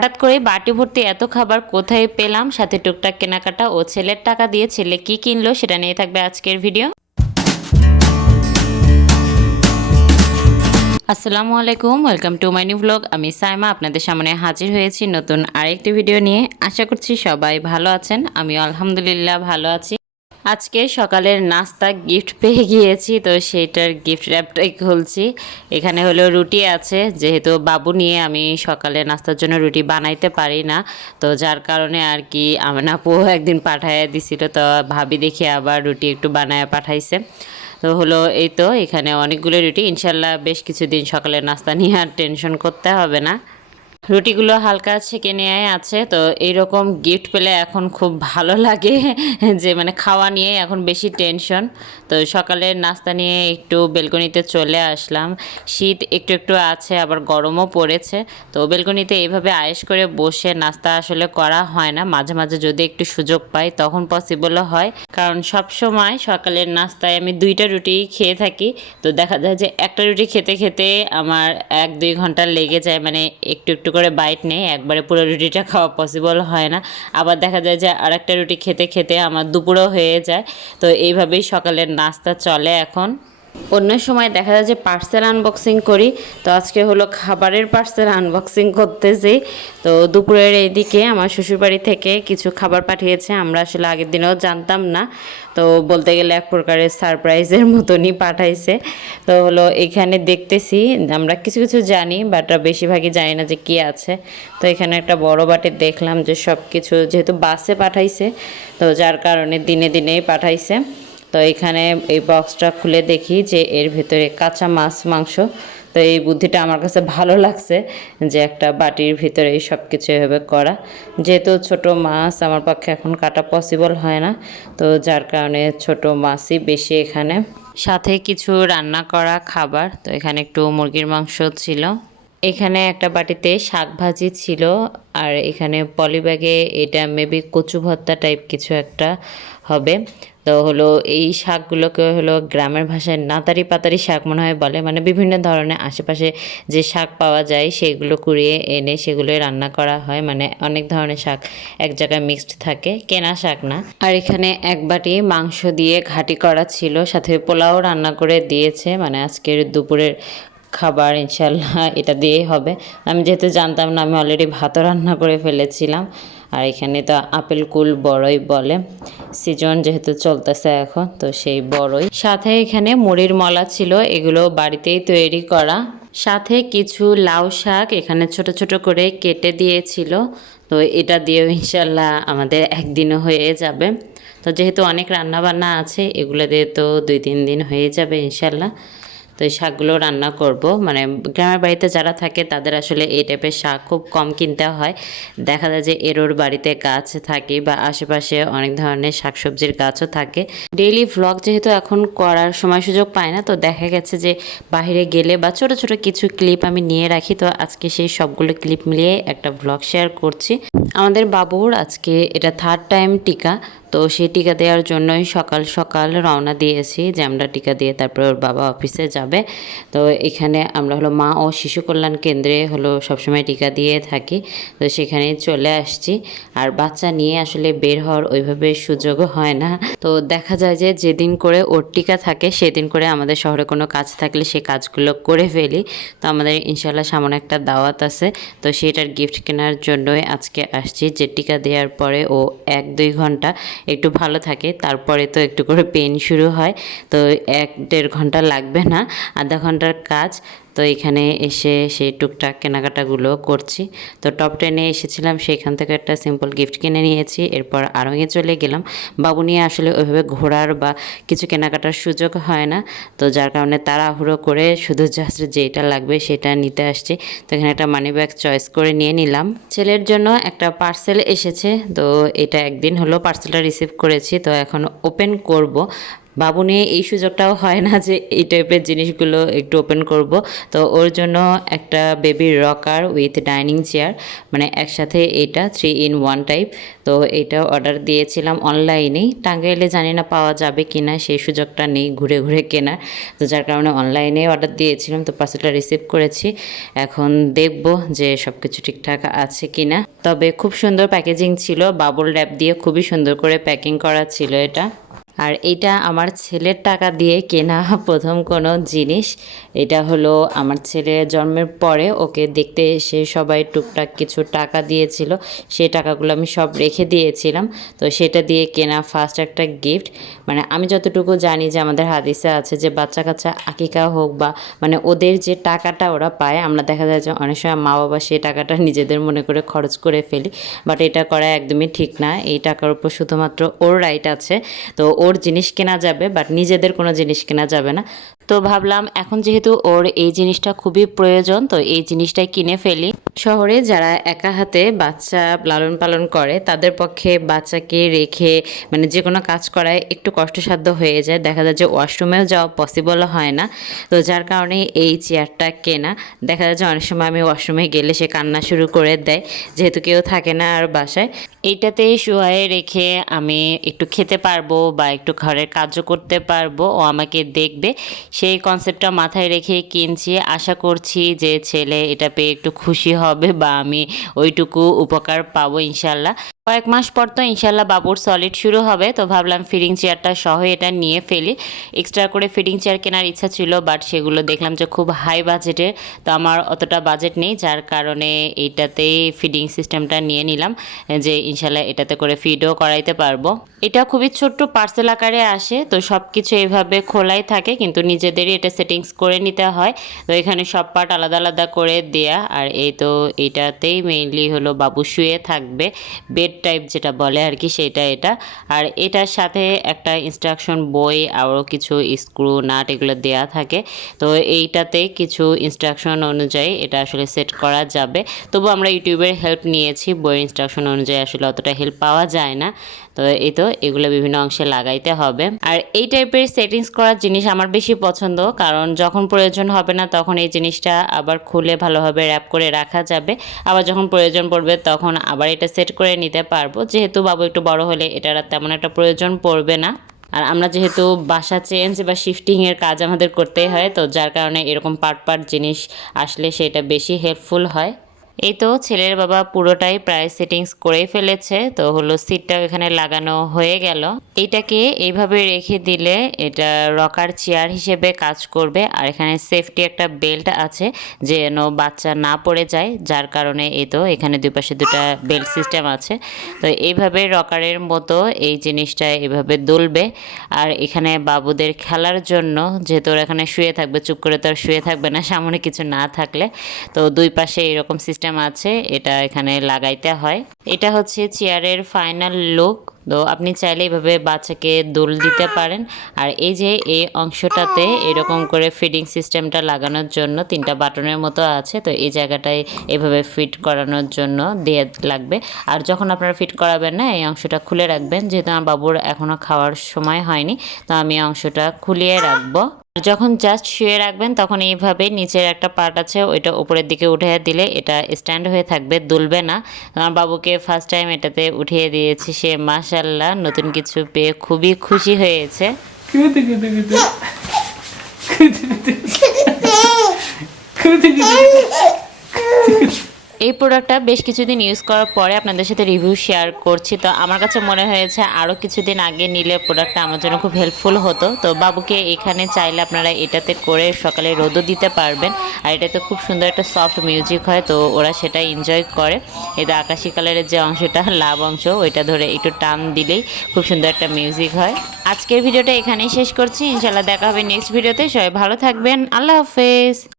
হঠাৎ করে বাটি ভর্তি এত খাবার কোথায় পেলাম? সাথে টুকটাক কেনাকাটা ও ছেলের টাকা দিয়ে ছেলে কি কিনলো সেটা নিয়ে থাকবে আজকের ভিডিও। আসসালামু আলাইকুম, welcome to my new blog. আমি সাইমা, আপনাদের সামনে হাজির হয়েছি নতুন আরেকটি ভিডিও নিয়ে। আশা করছি সবাই ভালো আছেন। আমি আলহামদুলিল্লাহ ভালো আছি। আজকে সকালের নাস্তা গিফট পেয়ে গিয়েছি, তো সেইটার গিফট র্যাপটাই খুলছি। এখানে হলো রুটি আছে, যেহেতু বাবু নিয়ে আমি সকালে নাস্তার জন্য রুটি বানাইতে পারি না, তো যার কারণে আর কি আমার আপু একদিন পাঠায় দিছিল, তো ভাবি দেখি আবার রুটি একটু বানায় পাঠাইছে। তো হলো এই তো, এখানে অনেকগুলো রুটি, ইনশাল্লাহ বেশ কিছুদিন সকালে নাস্তা নিয়ে আর টেনশন করতে হবে না। রুটিগুলো হালকা ছেঁকে নেওয়াই আছে, তো এইরকম গিফট পেলে এখন খুব ভালো লাগে, যে মানে খাওয়া নিয়ে এখন বেশি টেনশন তো সকালের নাস্তা নিয়ে একটু বেলকনিতে চলে আসলাম। শীত একটু একটু আছে, আবার গরমও পড়েছে। তো বেলকনিতে এইভাবে আয়েস করে বসে নাস্তা আসলে করা হয় না। মাঝে মাঝে যদি একটু সুযোগ পাই, তখন পসিবলও হয়। কারণ সব সময় সকালের নাস্তায় আমি দুইটা রুটি খেয়ে থাকি। তো দেখা যায় যে একটা রুটি খেতে খেতে আমার এক দুই ঘণ্টা লেগে যায় মানে একটু একটু করে বাইট নেই, একবারে পুরো রুটিটা খাওয়া পসিবল হয় না। আবার দেখা যায় যে আরেকটা রুটি খেতে খেতে আমার দুপুরও হয়ে যায়। তো এইভাবেই সকালের নাস্তা চলে এখন। অন্য সময় দেখা যায় যে পার্সেল আনবক্সিং করি, তো আজকে হলো খাবারের পার্সেল আনবক্সিং করতেছি। তো দুপুরের এইদিকে আমার শ্বশুরবাড়ি থেকে কিছু খাবার পাঠিয়েছে, আমরা আসলে আগের দিনেও জানতাম না। তো বলতে গেলে এক প্রকারের সারপ্রাইজের মতনই পাঠাইছে। তো হলো এখানে দেখতেছি, আমরা কিছু কিছু জানি বাট বেশিরভাগই জানি না যে কি আছে। তো এখানে একটা বড় বাটে দেখলাম যে সব কিছু যেহেতু বাসে পাঠাইছে, তো যার কারণে দিনে দিনেই পাঠাইছে। তো এখানে এই বক্সটা খুলে দেখি যে এর ভেতরে কাঁচা মাছ, মাংস। তো এই বুদ্ধিটা আমার কাছে ভালো লাগছে যে একটা বাটির ভিতরে এই সব কিছু এভাবে করা। যেহেতু ছোট মাছ আমার পক্ষে এখন কাটা পসিবল হয় না, তো যার কারণে ছোট মাছই বেশি এখানে। সাথে কিছু রান্না করা খাবার, তো এখানে একটু মুরগির মাংস ছিল। এখানে একটা বাটিতে শাক ভাজি ছিল, আর এখানে পলিব্যাগে এটা মেবি কচু ভর্তা টাইপ কিছু একটা হবে। তো হলো এই শাকগুলোকে হলো গ্রামের ভাষায় নাতারি পাতারি শাক মনে হয় বলে মানে বিভিন্ন ধরনের আশেপাশে যে শাক পাওয়া যায় সেগুলো কুড়িয়ে এনে সেগুলো রান্না করা হয়। মানে অনেক ধরনের শাক এক জায়গায় মিক্সড থাকে, কেনা শাক না। আর এখানে এক বাটি মাংস দিয়ে ঘাটি করা ছিল, সাথে পোলাও রান্না করে দিয়েছে। মানে আজকের দুপুরের খাবার ইনশাল্লাহ এটা দিয়েই হবে। আমি যেহেতু জানতাম না, আমি অলরেডি ভাতও রান্না করে ফেলেছিলাম। আর এখানে তো আপেল কুল বড়ই বলে। সিজন যেহেতু চলতেছে এখন, তো সেই বড়ই। সাথে এখানে মুড়ির মলা ছিল, এগুলো বাড়িতেই তৈরি করা। সাথে কিছু লাউ শাক এখানে ছোট ছোট করে কেটে দিয়েছিল। তো এটা দিয়েও ইনশাল্লাহ আমাদের একদিনও হয়ে যাবে। তো যেহেতু অনেক রান্না বান্না আছে, এগুলো দিয়ে তো দুই তিন দিন হয়ে যাবে ইনশাল্লাহ। তো এই শাকগুলো রান্না করব। মানে গ্রামের বাড়িতে যারা থাকে তাদের আসলে এই টাইপের শাক খুব কম কিনতে হয়। দেখা যায় যে এরোর বাড়িতে গাছ থাকে বা আশেপাশে অনেক ধরনের শাকসবজির গাছও থাকে। ডেইলি ভ্লগ যেহেতু এখন করার সময় সুযোগ পায় না, তো দেখা গেছে যে বাইরে গেলে বা ছোট ছোট কিছু ক্লিপ আমি নিয়ে রাখি। তো আজকে সেই সবগুলো ক্লিপ মিলিয়ে একটা ভ্লগ শেয়ার করছি। আমাদের বাবুর আজকে এটা থার্ড টাইম টিকা, তো সেই টিকা দেওয়ার জন্যই সকাল সকাল রওনা দিয়েছি। যে আমরা টিকা দিয়ে তারপর ওর বাবা অফিসে যাবে। তো এখানে আমরা হলো মা ও শিশু কল্যাণ কেন্দ্রে হলো সবসময় টিকা দিয়ে থাকি। তো সেখানে চলে আসছি। আর বাচ্চা নিয়ে আসলে বের হওয়ার ওইভাবে সুযোগও হয় না। তো দেখা যায় যে যেদিন করে ওর টিকা থাকে, সেদিন করে আমাদের শহরে কোনো কাজ থাকলে সে কাজগুলো করে ফেলি। তো আমাদের ইনশাল্লাহ সামনে একটা দাওয়াত আছে। তো সেটার গিফট কেনার জন্যই আজকে আসছি। যে টিকা দেওয়ার পরে ও এক দুই ঘণ্টা একটু ভালো থাকে। তারপরে তো একটু করে পেন শুরু হয়। তো এক দেড় ঘণ্টা লাগবে না। আধা ঘণ্টার কাজ। তো এখানে এসে সেই টুকটাক কেনাকাটাগুলো করছি। তো টপ টেনে এসেছিলাম, সেখান থেকে একটা সিম্পল গিফট কিনে নিয়েছি। এরপর আরঙে চলে গেলাম। বাবু নিয়ে আসলে ওইভাবে ঘোরার বা কিছু কেনাকাটার সুযোগ হয় না। তো যার কারণে তাড়াহুড়ো করে শুধু জাস্ট যেটা লাগবে সেটা নিতে আসছি। তো এখানে একটা মানি ব্যাগ চয়েস করে নিয়ে নিলাম। ছেলের জন্য একটা পার্সেল এসেছে। তো এটা একদিন হলো পার্সেলটা রিসিভ করেছি। তো এখন ওপেন করব। বাবু নিয়ে এই সুযোগটাও হয় না যে এই টাইপের জিনিসগুলো একটু ওপেন করব। তো ওর জন্য একটা বেবির রকার উইথ ডাইনিং চেয়ার মানে একসাথে এটা থ্রি ইন ওয়ান টাইপ তো এটা অর্ডার দিয়েছিলাম অনলাইনেই টাঙ্গাইলে জানি না পাওয়া যাবে কি না সেই সুযোগটা নেই ঘুরে ঘুরে কেনার। তো যার কারণে অনলাইনে অর্ডার দিয়েছিলাম, তো পার্সেলটা রিসিভ করেছি। এখন দেখব যে সব কিছু ঠিকঠাক আছে কি না তবে খুব সুন্দর প্যাকেজিং ছিল বাবল র্যাপ দিয়ে খুবই সুন্দর করে প্যাকিং করা ছিল এটা। আর এটা আমার ছেলের টাকা দিয়ে কেনা প্রথম কোনো জিনিস। এটা হলো আমার ছেলে জন্মের পরে ওকে দেখতে এসে সবাই টুকটাক কিছু টাকা দিয়েছিল। সেই টাকাগুলো আমি সব রেখে দিয়েছিলাম। তো সেটা দিয়ে কেনা ফার্স্ট একটা গিফট মানে আমি যতটুকু জানি যে আমাদের হাদিসে আছে যে বাচ্চা কাচ্চা আকিকা হোক বা মানে ওদের যে টাকাটা ওরা পায়, আমরা দেখা যায় যে অনেক সময় মা বাবা সেই টাকাটা নিজেদের মনে করে খরচ করে ফেলি। বাট এটা করা একদমই ঠিক না। এই টাকার উপর শুধুমাত্র ওর রাইট আছে। তো ওর জিনিস কেনা যাবে বাট নিজেদের কোনো জিনিস কেনা যাবে না। তো ভাবলাম এখন যেহেতু ওর এই জিনিসটা খুবই প্রয়োজন, তো এই জিনিসটাই কিনে ফেলি। শহরে যারা একা হাতে বাচ্চা লালন পালন করে, তাদের পক্ষে বাচ্চাকে রেখে মানে যে কোনো কাজ করায় একটু কষ্টসাধ্য হয়ে যায়। দেখা যায় যে ওয়াশরুমেও যাওয়া পসিবল হয় না। তো যার কারণে এই চেয়ারটা কেনা। দেখা যায় যে অনেক সময় আমি ওয়াশরুমে গেলে সে কান্না শুরু করে দেয়, যেহেতু কেউ থাকে না আর বাসায়। এইটাতে শুয়ে রেখে আমি একটু খেতে পারব বা একটু ঘরের কাজও করতে পারব। ও আমাকে দেখবে সেই কনসেপ্টটা মাথায় রেখে কিনছি। আশা করছি যে ছেলে এটা পেয়ে একটু খুশি হবে বা আমি ওইটুকু উপকার পাবো ইনশাল্লাহ। কয়েক মাস পর তো ইনশাল্লাহ বাবুর সলিড শুরু হবে, তো ভাবলাম ফিডিং চেয়ারটা সহ এটা নিয়ে ফেলি। এক্সট্রা করে ফিডিং চেয়ার কেনার ইচ্ছা ছিল বাট সেগুলো দেখলাম যে খুব হাই বাজেটের তো আমার অতটা বাজেট নেই, যার কারণে এইটাতেই ফিডিং সিস্টেমটা নিয়ে নিলাম, যে ইনশাল্লাহ এটাতে করে ফিডও করাইতে পারব। এটা খুবই ছোট্ট পার্সেল আকারে আসে, তো সব কিছু এইভাবে খোলাই থাকে, কিন্তু নিজেদেরই এটা সেটিংস করে নিতে হয়। তো এখানে সব পার্ট আলাদা আলাদা করে দেয়া, আর এই তো এইটাতেই মেইনলি হলো বাবু শুয়ে থাকবে। বেড টাইপ যেটা বলে আর কি সেটা এটা। আর এটার সাথে একটা ইনস্ট্রাকশন বই আরও কিছু স্ক্রু নাট এগুলো দেওয়া থাকে। তো এইটাতে কিছু ইনস্ট্রাকশন অনুযায়ী এটা আসলে সেট করা যাবে। তবু আমরা ইউটিউবের হেল্প নিয়েছি, বইয়ের ইনস্ট্রাকশন অনুযায়ী আসলে অতটা হেল্প পাওয়া যায় না। তো এই তো এগুলো বিভিন্ন অংশে লাগাইতে হবে। আর এই টাইপের সেটিংস করার জিনিস আমার বেশি পছন্দ, কারণ যখন প্রয়োজন হবে না তখন এই জিনিসটা আবার খুলে ভালোভাবে র্যাপ করে রাখা যাবে। আবার যখন প্রয়োজন পড়বে তখন আবার এটা সেট করে নিতে পারব। যেহেতু বাবু একটু বড় হলে এটার তেমন একটা প্রয়োজন পড়বে না। আর আমরা যেহেতু বাসা চেঞ্জ বা শিফটিংয়ের কাজ আমাদের করতেই হয়, তো যার কারণে এরকম পার্ট পার্ট জিনিস আসলে সেটা বেশি হেল্পফুল হয়। এই তো ছেলের বাবা পুরোটাই প্রায় সেটিংস করে ফেলেছে, তো হলো সিটটাও এখানে লাগানো হয়ে গেল। এটাকে এইভাবে রেখে দিলে এটা রকার চেয়ার হিসেবে কাজ করবে, আর এখানে সেফটি একটা বেল্ট আছে যেন বাচ্চা না পড়ে যায়, যার কারণে এই তো এখানে দুই পাশে দুটা বেল্ট সিস্টেম আছে। তো এইভাবে রকারের মতো এই জিনিসটা এভাবে দুলবে, আর এখানে বাবুদের খেলার জন্য যেহেতু এখানে শুয়ে থাকবে, চুপ করে তো আর শুয়ে থাকবে না, সামনে কিছু না থাকলে, তো দুই পাশে এরকম সিস্টেম আছে, এটা এখানে লাগাইতে হয়। এটা হচ্ছে চেয়ারের ফাইনাল লুক তো আপনি চাইলে এভাবে বাচ্চাকে দোল দিতে পারেন। আর এই যে এই অংশটাতে এরকম করে ফিডিং সিস্টেমটা লাগানোর জন্য তিনটা বাটনের মতো আছে, তো এই জায়গাটায় এভাবে ফিট করানোর জন্য দিয়ে লাগবে। আর যখন আপনারা ফিট করাবেন না, এই অংশটা খুলে রাখবেন। যেহেতু আমার বাবুর এখনও খাওয়ার সময় হয়নি, তো আমি অংশটা খুলিয়ে রাখব। যখন জাস্ট শুয়ে রাখবেন, তখন এইভাবে নিচের একটা পার্ট আছে, ওইটা উপরের দিকে উঠে দিলে এটা স্ট্যান্ড হয়ে থাকবে, দুলবে না। আমার বাবুকে ফার্স্ট টাইম এটাতে উঠিয়ে দিয়েছি, সে মাশাল্লাহ নতুন কিছু পেয়ে খুবই খুশি হয়েছে। কুতু এই প্রোডাক্টটা বেশ কিছুদিন ইউজ করার পরে আপনাদের সাথে রিভিউ শেয়ার করছি। তো আমার কাছে মনে হয়েছে আরও কিছুদিন আগে নিলে প্রোডাক্টটা আমার জন্য খুব হেল্পফুল হতো। তো বাবুকে এখানে চাইলে আপনারা এটাতে করে সকালে রোদও দিতে পারবেন। আর এটাতে খুব সুন্দর একটা সফট মিউজিক হয়, তো ওরা সেটা এনজয় করে। এটা আকাশি কালারের যে অংশটা, লাভ অংশ, ওইটা ধরে একটু টান দিলেই খুব সুন্দর একটা মিউজিক হয়। আজকের ভিডিওটা এখানেই শেষ করছি। ইনশাল্লাহ দেখা হবে নেক্সট ভিডিওতে সবাই ভালো থাকবেন। আল্লাহ হাফেজ।